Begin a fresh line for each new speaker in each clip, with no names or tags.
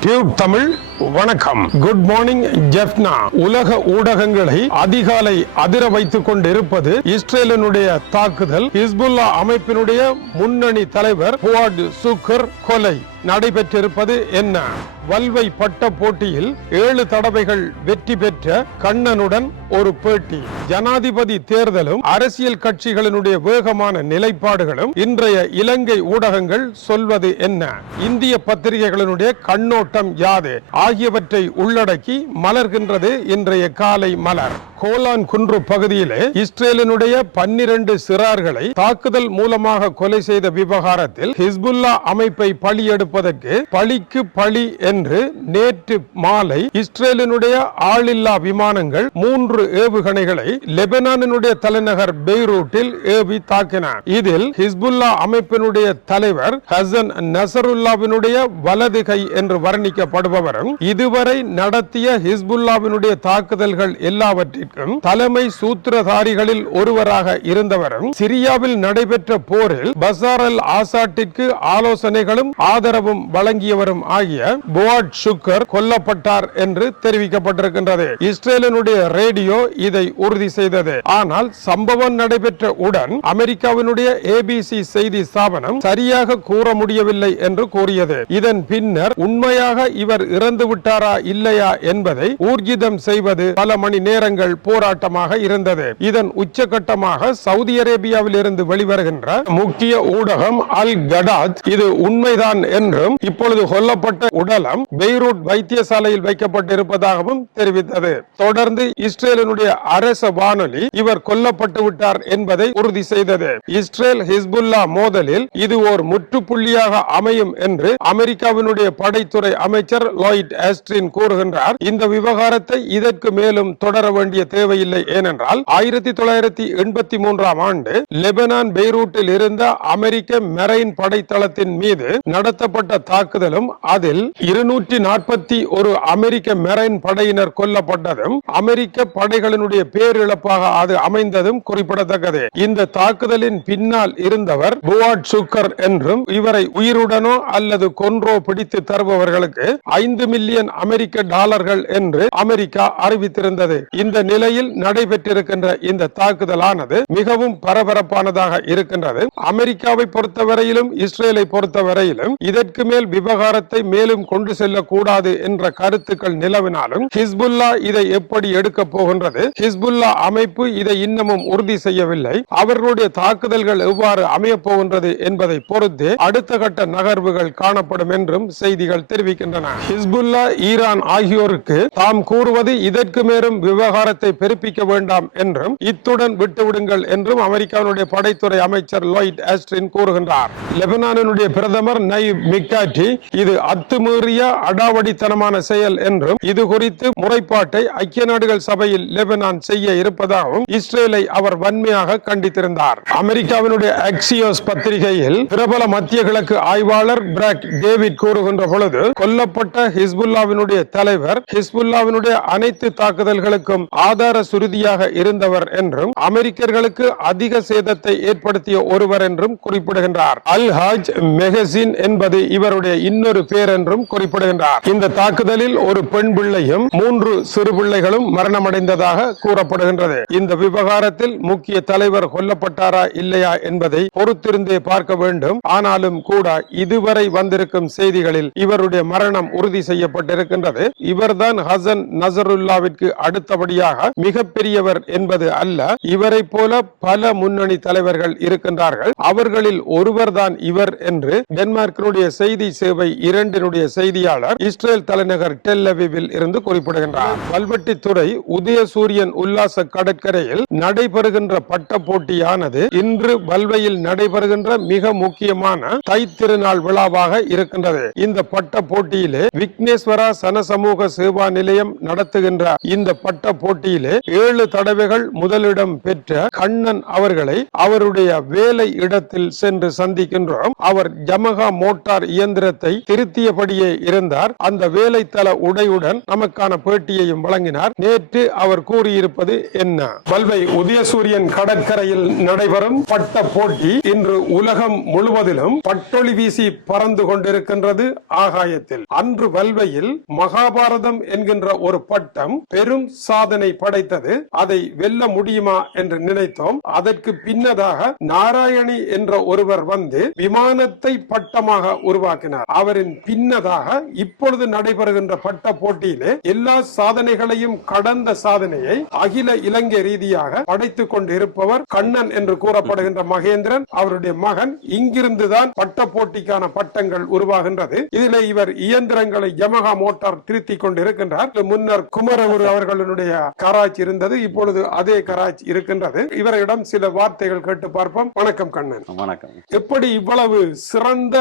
Tube Tamil வணக்கம். Good morning Jaffna. உலக ஊடகங்களை அதிகாலை அதிர வைத்துக் கொண்டிருப்பது இஸ்ரேலினுடைய தாக்குதல். ஹிஸ்புல்லா அமைப்பினுடைய முன்னணி தலைவர் புவாட் சுக்கர் கொலை. நடைபெற்றிருப்பது என்ன? வல்வை பட்ட போட்டியில் ஏழு தடவைகள் வெற்றி பெற்ற கண்ணனுடன் ஒரு பேட்டி. ஜனாதிபதி தேர்தலும் அரசியல் கட்சிகளினுடைய வேகமான நிலைப்பாடுகளும் இன்றைய இலங்கை ஊடகங்கள் சொல்வது என்ன? இந்திய பத்திரிகைகளினுடைய கண்ணோட்டம் யாது? ஆகியவற்றை உள்ளடக்கி மலர்கின்றது இன்றைய காலை மலர். கோலான் குன்று பகுதியிலே இஸ்ரேலினுடைய பன்னிரண்டு சிறார்களை தாக்குதல் மூலமாக கொலை செய்த விவகாரத்தில் ஹிஸ்புல்லா அமைப்பை பழி எடுப்பதற்கு பழிக்கு பழி என்று நேற்று மாலை இஸ்ரேலினுடைய ஆளில்லா விமானங்கள் மூன்று ஏவுகணைகளை லெபனானினுடைய தலைநகர் பெய்ரூட்டில் ஏவி தாக்கின. இதில் ஹிஸ்புல்லா அமைப்பினுடைய தலைவர் ஹசன் நசருல்லாவினுடைய வலது கை என்று வர்ணிக்கப்படுபவரும் இதுவரை நடத்திய ஹிஸ்புல்லாவினுடைய தாக்குதல்கள் எல்லாவற்றிற்கும் தலைமை சூத்திரதாரிகளில் ஒருவராக இருந்தவரும் சிரியாவில் நடைபெற்ற போரில் பசார் அல் ஆசாட்டிற்கு ஆலோசனைகளும் ஆதரவும் வழங்கியவரும் ஆகிய புவாட் ஷுக்கர் கொல்லப்பட்டார் என்று தெரிவிக்கப்பட்டிருக்கின்றது. இஸ்ரேலினுடைய ரேடியோ இதை உறுதி செய்தது. ஆனால் சம்பவம் நடைபெற்ற உடன் அமெரிக்காவினுடைய ஏபிசி செய்தி ஸ்தாபனம் சரியாக கூற முடியவில்லை என்று கூறியது. இதன் பின்னர் உண்மையாக இவர் இறந்து விட்டாரா இல்லையா என்பதை ஊர்ஜிதம் செய்வது பல மணி நேரங்கள் போராட்டமாக இருந்தது. இதன் உச்சகட்டமாக சவுதி அரேபியாவில் இருந்து வெளிவருகின்ற முக்கிய ஊடகம் அல் கடாத் இது உண்மைதான் என்று என்றும் இப்பொழுது கொல்லப்பட்ட உடலம் பெய்ரூட் வைத்தியசாலையில் வைக்கப்பட்டிருப்பதாகவும் தெரிவித்தது. தொடர்ந்து இஸ்ரேலினுடைய அரச வானொலி இவர் கொல்லப்பட்டு விட்டார் என்பதை உறுதி செய்தது. இஸ்ரேல் ஹிஸ்புல்லா மோதலில் இது ஓர் முற்றுப்புள்ளியாக அமையும் என்று அமெரிக்காவினுடைய படைத்துறை அமைச்சர் லாய்ட் ஆஸ்ட்ரின் கூறுகின்றார். இந்த விவகாரத்தை இதற்கு மேலும் தொடர வேண்டிய தேவையில்லை ஏனென்றால் ஆயிரத்தி தொள்ளாயிரத்தி எண்பத்தி மூன்றாம் ஆண்டு லெபனான் பெய்ரூட்டில் இருந்த அமெரிக்க மெரைன் படைத்தளத்தின் மீது நடத்தப்பட்ட நடத்தப்பட்ட தாக்குதலும் அதில் இருநூற்றி நாற்பத்தி ஒரு அமெரிக்க மெரைன் படையினர் கொல்லப்பட்டதும் அமெரிக்க படைகளினுடைய பேரிழப்பாக அது அமைந்ததும் குறிப்பிடத்தக்கது. இந்த தாக்குதலின் பின்னால் இருந்தவர் புவாட் சுக்கர் என்றும் இவரை உயிருடனோ அல்லது கொன்றோ பிடித்து தருபவர்களுக்கு ஐந்து மில்லியன் அமெரிக்க டாலர்கள் என்று அமெரிக்கா அறிவித்திருந்தது. இந்த நிலையில் நடைபெற்றிருக்கின்ற இந்த தாக்குதலானது மிகவும் பரபரப்பானதாக இருக்கின்றது. அமெரிக்காவை பொறுத்தவரையிலும் இஸ்ரேலை பொறுத்தவரையிலும் இதற்கு மேல் விவகாரத்தை மேலும் கொண்டு செல்லக்கூடாது என்ற கருத்துக்கள் நிலவினாலும் ஹிஸ்புல்லா இதை எப்படி எடுக்க போகின்றது? ஹிஸ்புல்லா அமைப்பு இதை இன்னமும் உறுதி செய்யவில்லை. அவர்களுடைய தாக்குதல்கள் எவ்வாறு அமையப் போகின்றது என்பதை பொறுத்து அடுத்த கட்ட நகர்வுகள் காணப்படும் என்றும் செய்திகள் தெரிவிக்கின்றன. ஹிஸ்புல்லா ஈரான் ஆகியோருக்கு தாம் கூறுவது இதற்கு மேலும் விவகாரத்தை பெருப்பிக்க வேண்டாம் என்றும் இத்துடன் விட்டுவிடுங்கள் என்றும் அமெரிக்காவினுடைய படைத்துறை அமைச்சர் லாய்ட் ஆஸ்ட்ரின் கூறுகின்றார். லெபனானினுடைய பிரதமர் நயிப் நிக்காட்டி இது அத்துமீறிய அடாவடித்தனமான செயல் என்றும் இது குறித்து முறைப்பாட்டை ஐக்கிய நாடுகள் சபையில் லெபனான் செய்ய இருப்பதாகவும் இஸ்ரேலை அவர் வன்மையாக கண்டித்திருந்தார். அமெரிக்காவினுடைய அக்சியோஸ் பத்திரிகையில் பிரபல மத்திய கிழக்கு ஆய்வாளர் பிராக் டேவிட் கூறுகின்ற பொழுது கொல்லப்பட்ட ஹிஸ்புல்லாவினுடைய தலைவர் ஹிஸ்புல்லாவினுடைய அனைத்து தாக்குதல்களுக்கும் ஆதார சுருதியாக இருந்தவர் என்றும் அமெரிக்கர்களுக்கு அதிக சேதத்தை ஏற்படுத்திய ஒருவர் என்றும் குறிப்பிடுகின்றார். அல் ஹாஜ் மெகசின் என்பது இவருடைய இன்னொரு பேர் என்றும் குறிப்பிடுகின்றார். இந்த தாக்குதலில் ஒரு பெண் பிள்ளையும் மூன்று சிறு பிள்ளைகளும் மரணமடைந்ததாக கூறப்படுகின்றது. இந்த விவகாரத்தில் முக்கிய தலைவர் கொல்லப்பட்டாரா இல்லையா என்பதை பொறுத்திருந்தே பார்க்க வேண்டும். ஆனாலும் கூட இதுவரை வந்திருக்கும் செய்திகளில் இவருடைய மரணம் உறுதி செய்யப்பட்டிருக்கின்றது. இவர்தான் ஹசன் நசருல்லாவிற்கு அடுத்தபடியாக மிகப்பெரியவர் என்பது அல்ல. இவரை போல பல முன்னணி தலைவர்கள் இருக்கின்றார்கள். அவர்களில் ஒருவர்தான் இவர் என்று டென்மார்க்கினுடைய செய்தி சேவை இரண்டினுடைய செய்தியாளர் இஸ்ரேல் தலைநகர் டெல் அவிவில் இருந்து குறிப்பிடுகின்றார். வல்வெட்டித்துறை உதயசூரியன் உல்லாச கடற்கரையில் நடைபெறுகின்ற பட்ட போட்டியானது இன்று வல்வையில் நடைபெறுகின்ற மிக முக்கியமான தை திருநாள் விழாவாக இருக்கின்றது. இந்த பட்ட போட்டியிலே விக்னேஸ்வரா சன சமூக சேவா நிலையம் நடத்துகின்ற இந்த பட்ட போட்டியிலே ஏழு தடவைகள் முதலிடம் பெற்ற கண்ணன் அவர்களை அவருடைய வேலை இடத்தில் சென்று சந்திக்கின்றோம். அவர் ஜமகா மோட்டார் இயந்திரத்தை திருத்தியபடியே இருந்தார். அந்த வேலைத்தள உடையுடன் நமக்கான பேட்டியையும் வழங்கினார். நேற்று அவர் கூறியிருப்பது என்ன? வல்வை உதயசூரியன் கடற்கரையில் நடைபெறும் பட்ட போட்டி இன்று உலகம் முழுவதிலும் பட்டொளி வீசி பறந்து கொண்டிருக்கின்றது ஆகாயத்தில். அன்று வல்வையில் மகாபாரதம் என்கின்ற ஒரு பட்டம் பெரும் சாதனை படைத்தது. அதை வெல்ல முடியுமா என்று நினைத்தோம். அதற்கு பின்னதாக நாராயணி என்ற ஒருவர் வந்து விமானத்தை பட்டமாக உருவாக்கினார். அவரின் பின்னதாக இப்பொழுது நடைபெறுகின்ற பட்ட போட்டியிலே எல்லா சாதனைகளையும் கடந்த சாதனையை அகில இலங்கை ரீதியாக படைத்துக் கொண்டு இருப்பவர் கண்ணன் என்று கூறப்படுகின்ற மகேந்திரன். அவருடைய மகன் இங்கிருந்துதான் பட்ட போட்டிக்கான பட்டங்கள் உருவாகின்றது. இதிலே இவர் இயந்திரங்களை யமகா மோட்டார் திருத்திக் கொண்டு இருக்கின்றார் முன்னர் குமரகுரு அவர்களுடைய கராச் இருந்தது. இப்பொழுது அதே கராச் இருக்கின்றது. இவரிடம் சில வார்த்தைகள் கேட்டு பார்ப்போம். வணக்கம் கண்ணன்.
வணக்கம்.
எப்படி இவ்வளவு சிறந்த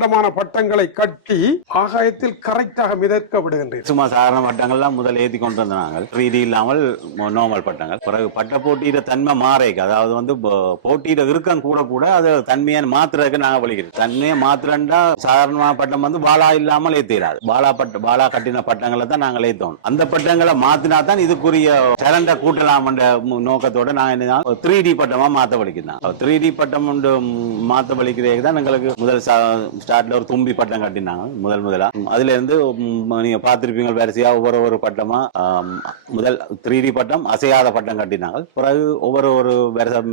பிரம்மாண்டமான பட்டங்களை கட்டி ஆகாயத்தில் கரெக்டாக மிதக்க விடுகின்றீர்கள்.
சும்மா சாதாரண பட்டங்கள்லாம் முதல் ஏத்தி கொண்டு வந்தாங்க ரீதி இல்லாமல் நோமல் பட்டங்கள். பிறகு பட்ட போட்டியிட தன்மை மாறைக்கு அதாவது வந்து போட்டியிட இருக்கம் கூட கூட அது தன்மையை மாத்துறதுக்கு நாங்க வலிக்கிறோம் தன்மையை மாத்திரண்டா சாதாரணமான பட்டம் வந்து பாலா இல்லாமல் ஏத்திடாது பாலா பட்ட பாலா கட்டின பட்டங்களை தான் நாங்கள் ஏத்தோம். அந்த பட்டங்களை மாத்தினா தான் இதுக்குரிய சிறந்த கூட்டலாம் நோக்கத்தோட நான் என்ன த்ரீ டி பட்டமா மாத்த வலிக்கிறேன் த்ரீ டி பட்டம் மாத்த வலிக்கிறதுக்கு தான் எங்களுக்கு முதல் ஸ்டார்ட்ல ஒரு தும்பி பட்டம் கட்டினாங்க முதல் முதலா. அதுல இருந்து நீங்க பார்த்திருப்பீங்க வரிசையா ஒவ்வொரு ஒரு பட்டமா முதல் த்ரீ டி பட்டம் அசையாத பட்டம் கட்டினாங்க. பிறகு ஒவ்வொரு ஒரு வருஷம்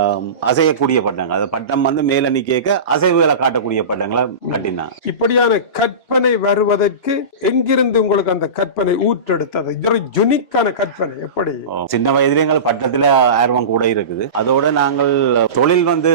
ஆம், அசையக்கூடிய பட்டங்கள். அது பட்டம் வந்து மேல நிக்க அசைவுகளை காட்டக்கூடிய பட்டங்களை கட்டினாங்க.
இப்படியான கற்பனை வருவதற்கு எங்கிருந்து உங்களுக்கு அந்த கற்பனை ஊற்றெடுத்தது? யுனிக்கான கற்பனை எப்படி?
சின்ன வயதிலே எங்கள் பட்டத்துல ஆர்வம் கூட இருக்குது. அதோட நாங்கள் தொழில் வந்து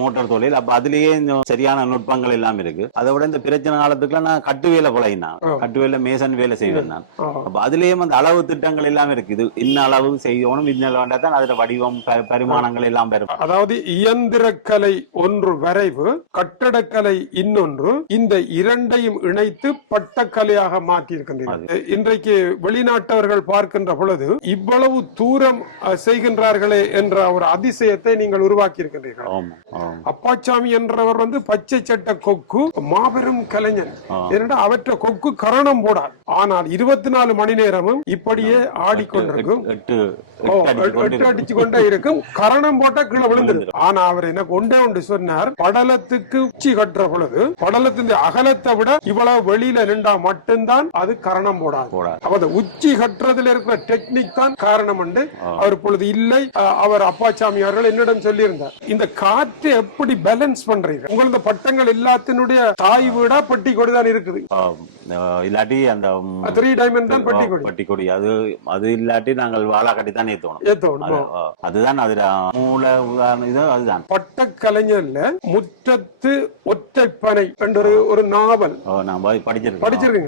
மோட்டார்
தொழில். அப்ப அதுலயே இன்னும் சரியான நுட்பங்கள் எல்லாம் இருக்கு. அதோட இந்த பிரச்சனை காலத்துக்குலாம் நான் கட்டு வேலை பழகினேன். கட்டு வேலை மேசன் வேலை செய்வேன் நான். அப்ப அதுலயும் அந்த அளவு திட்டங்கள் எல்லாம் இருக்கு. இது இன்ன அளவு செய்யணும் இன்ன அளவு தான் அதுல வடிவம் பரிமாணங்கள் எல்லாம் பெறும்.
அதாவது இயந்திரக்கலை ஒன்று வரைவு கட்டடக்கலை இன்னொன்று இந்த இரண்டையும் இணைத்து பட்டக்கலையாக மாற்றி இருக்கின்றனர் இன்றைக்கு வெளிநாட்டவர்கள் பார்க்கின்ற பொழுது இவ்வளவு தூரம் செய்கின்றார்களே என்ற ஒரு அதிசயத்தை நீங்கள் உருவாக்கி இருக்கின்றீர்கள்
ஆமா. ஆமா
என்றவர் வந்து பச்சை சட்ட கொக்கு மாபெரும் கலைஞன்.
ஆ.
ஏனென்றால் அவற்றை கொக்கு கரணம் போடாது. ஆனால் இருபத்தி நாலு மணி நேரமும் இப்படியே ஆடிக்கொண்டிருக்கும்.
அடிச்சு கொண்டு
இருக்கும். கரணம் போட்டா கீழே விழுந்துரு ஆனா அவர் என்ன கொண்டே ஒன்று சொன்னார் படலத்துக்கு உச்சி கட்டுற பொழுது படலத்தின் அகலத்தை விட இவ்வளவு வெளியில நின்றா மட்டும்தான் அது கரணம் போடாது. உச்சி கட்டுறதுல இருக்கிற டெக்னிக் தான் காரணம் என்று அவர் இப்பொழுது இல்லை. அவர் அப்பாச்சாமி அவர்கள் என்னிடம் சொல்லியிருந்தார் இந்த காற்றை எப்படி பேலன்ஸ் பண்றீங்க உங்களது பட்டங்கள் எல்லாத்தினுடைய தாய் வீடா பட்டி கொடி தான் இருக்குது.
இல்லாட்டி அந்த
த்ரீ டைமண்ட் தான் பட்டி கொடி
பட்டிக்கொடி. அது அது இல்லாட்டி நாங்கள் வாழா கட்டி தான் அது, ஆ, அதுதான் அதுல மூல உதாரணம் இது அதுதான்.
பட்டக்கலைஞர்ல முற்றத்து ஒற்றைப்பனை என்ற ஒரு- நாவல். படிச்சிருக்கீங்க?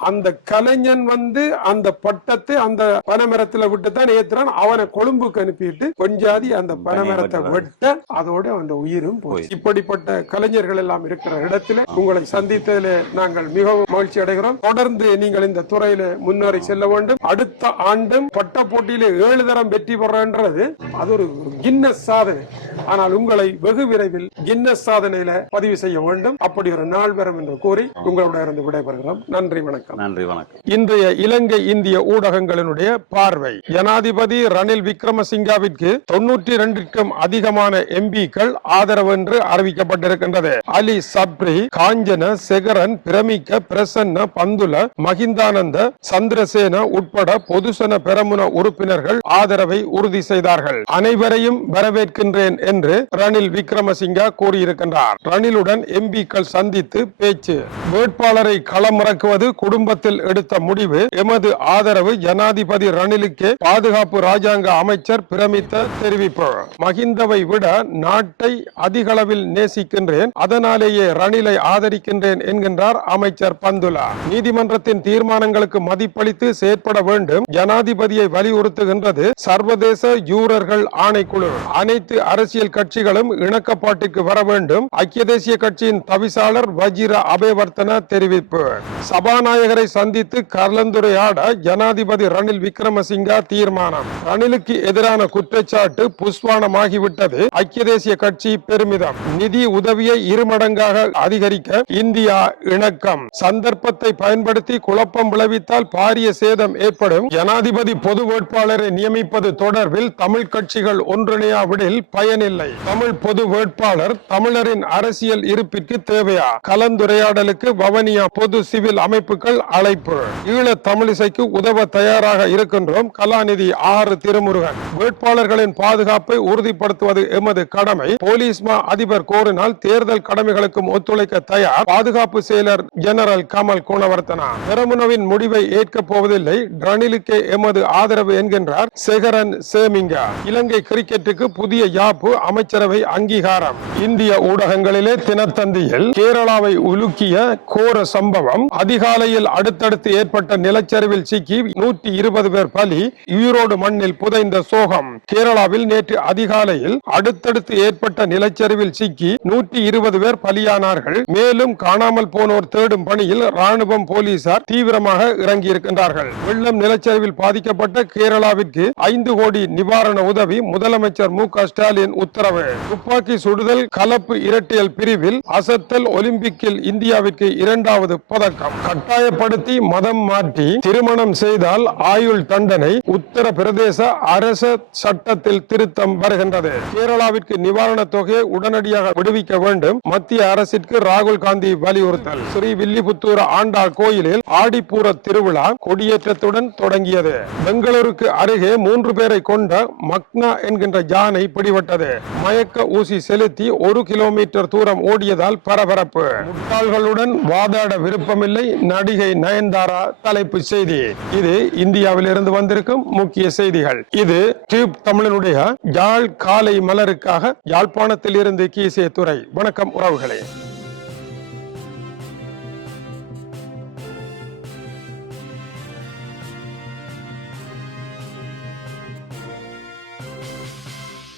அந்த கலைஞன் வந்து அந்த பட்டத்தை அந்த பனைமரத்துல விட்டு தான் ஏத்துறான். அவனை கொழும்புக்கு அனுப்பிட்டு கொஞ்சாதி அந்த பனைமரத்தை வெட்ட அதோட அந்த உயிரும் போய் இப்படிப்பட்ட கலைஞர்கள் எல்லாம் இருக்கிற இடத்துல உங்களை சந்தித்ததில் நாங்கள் மிகவும் மகிழ்ச்சி அடைகிறோம் தொடர்ந்து நீங்கள் இந்த துறையில முன்னேறி செல்ல வேண்டும். அடுத்த ஆண்டும் பட்ட போட்டியில ஏழு தரம் வெற்றி பெறன்றது. அது ஒரு கின்னஸ் சாதனை. ஆனால் உங்களை வெகு விரைவில் கின்னஸ் சாதனையில பதிவு செய்ய வேண்டும். அப்படி ஒரு நாள் வரும் என்று கூறி உங்களோட இருந்து விடைபெறுகிறோம். நன்றி வணக்கம்.
நன்றி வணக்கம்.
இன்றைய இலங்கை இந்திய ஊடகங்களினுடைய பார்வை. ஜனாதிபதி ரணில் விக்ரமசிங்காவிற்கு தொன்னூற்றி இரண்டிற்கும் அதிகமான எம்பிக்கள் ஆதரவு என்று அறிவிக்கப்பட்டிருக்கின்றது. அலி சப்ரி காஞ்சன செகரன் பிரமிக்க பிரசன்ன பந்துல மகிந்தானந்த சந்திரசேன உட்பட பொதுசன பெரமுன உறுப்பினர்கள் ஆதரவை உறுதி செய்தார்கள். அனைவரையும் வரவேற்கின்றேன் என்று ரணில் விக்ரமசிங்கா கூறியிருக்கின்றார். ரணிலுடன் எம்பிக்கள் சந்தித்து பேச்சு. வேட்பாளரை களமிறக்குவது குடும்பத்தில் எடுத்த முடிவு. எமது ஆதரவு ஜனாதிபதி ரணிலுக்கே பாதுகாப்பு ராஜாங்க அமைச்சர் பிரமித்த தெரிவிப்பு. மகிந்தவை விட நாட்டை அதிகளவில் நேசிக்கின்றேன். அதனாலேயே ரணிலை ஆதரிக்கின்றேன் என்கின்றார் அமைச்சர் பந்துலா. நீதிமன்றத்தின் தீர்மானங்களுக்கு மதிப்பளித்து செயற்பட வேண்டும். ஜனாதிபதியை வலியுறுத்துகின்ற என்பது சர்வதேச யூரர்கள் ஆணைக்குழு. அனைத்து அரசியல் கட்சிகளும் இணக்கப்பாட்டுக்கு வர வேண்டும். ஐக்கிய தேசிய கட்சியின் தவிசாளர் வஜிர அபேவர்த்தன தெரிவிப்பு. சபாநாயகரை சந்தித்து கலந்துரையாட ஜனாதிபதி ரணில் விக்ரமசிங்கா தீர்மானம். ரணிலுக்கு எதிரான குற்றச்சாட்டு புஸ்வானமாகிவிட்டது. ஐக்கிய தேசிய கட்சி பெருமிதம். நிதி உதவியை இருமடங்காக அதிகரிக்க இந்தியா இணக்கம். சந்தர்ப்பத்தை பயன்படுத்தி குழப்பம் விளைவித்தால் பாரிய சேதம் ஏற்படும். ஜனாதிபதி பொது வேட்பாளரை நியமிப்பது தொடர்பில் தமிழ் கட்சிகள் ஒன்றிணையாவிடில் பயனில்லை. தமிழ் பொது வேட்பாளர் தமிழரின் அரசியல் இருப்பிற்கு தேவையா? கலந்துரையாடலுக்கு வவனியா பொது சிவில் அமைப்புகள் அழைப்பு. ஈழ தமிழிசைக்கு உதவ தயாராக இருக்கின்றோம் கலாநிதி ஆறு திருமுருகன். வேட்பாளர்களின் பாதுகாப்பை உறுதிப்படுத்துவது எமது கடமை. போலீஸ் மா அதிபர் கோரினால் தேர்தல் கடமைகளுக்கும் ஒத்துழைக்க தயார். பாதுகாப்பு செயலர் ஜெனரல் கமல் குணவர்த்தனா. பெரமுனவின் முடிவை ஏற்கப் போவதில்லை. ரணிலுக்கே எமது ஆதரவு என்கின்றார். சேகரன் சேமிங்கா. இலங்கை கிரிக்கெட்டுக்கு புதிய யாப்பு அமைச்சரவை அங்கீகாரம். இந்திய ஊடகங்களிலே தினத்தந்தியில் கேரளாவை உலுக்கிய கோர சம்பவம். அதிகாலையில் அடுத்தடுத்து ஏற்பட்ட நிலச்சரிவில் சிக்கி நூற்றி இருபது பேர் பலி. ஈரோடு மண்ணில் புதைந்த சோகம். கேரளாவில் நேற்று அதிகாலையில் அடுத்தடுத்து ஏற்பட்ட நிலச்சரிவில் சிக்கி நூற்றி இருபது பேர் பலியானார்கள். மேலும் காணாமல் போனோர் தேடும் பணியில் ராணுவம் போலீசார் தீவிரமாக இறங்கியிருக்கின்றார்கள். வெள்ளம் நிலச்சரிவில் பாதிக்கப்பட்ட கேரளாவிற்கு ஐந்து கோடி நிவாரண உதவி முதலமைச்சர் மு க ஸ்டாலின் உத்தரவு. துப்பாக்கி சுடுதல் கலப்பு இரட்டியல் பிரிவில் அசத்தல் ஒலிம்பிக்கில் இந்தியாவிற்கு இரண்டாவது பதக்கம். கட்டாயப்படுத்தி மதம் மாற்றி திருமணம் செய்தால் ஆயுள் தண்டனை உத்தரப்பிரதேச அரச சட்டத்தில் திருத்தம் வருகின்றது. கேரளாவிற்கு நிவாரண தொகையை உடனடியாக விடுவிக்க வேண்டும். மத்திய அரசிற்கு ராகுல் காந்தி வலியுறுத்தல். ஸ்ரீ வில்லிபுத்தூர் ஆண்டாள் கோயிலில் ஆடிப்பூர திருவிழா கொடியேற்றத்துடன் தொடங்கியது. பெங்களூருக்கு அருகே மூன்று பேரை கொண்ட மக்னா என்கின்ற யானை பிடிபட்டது. மயக்க ஊசி செலுத்தி ஒரு கிலோமீட்டர் தூரம் ஓடியதால் பரபரப்பு. முட்டாள்களுடன் வாதாட விருப்பமில்லை. நடிகை நயன்தாரா தலைப்பு செய்தி. இது இந்தியாவில் இருந்து வந்திருக்கும் முக்கிய செய்திகள். இது டியூப் தமிழனுடைய யாழ் காலை மலருக்காக யாழ்ப்பாணத்தில் இருந்து கீசே துறை வணக்கம் உறவுகளே.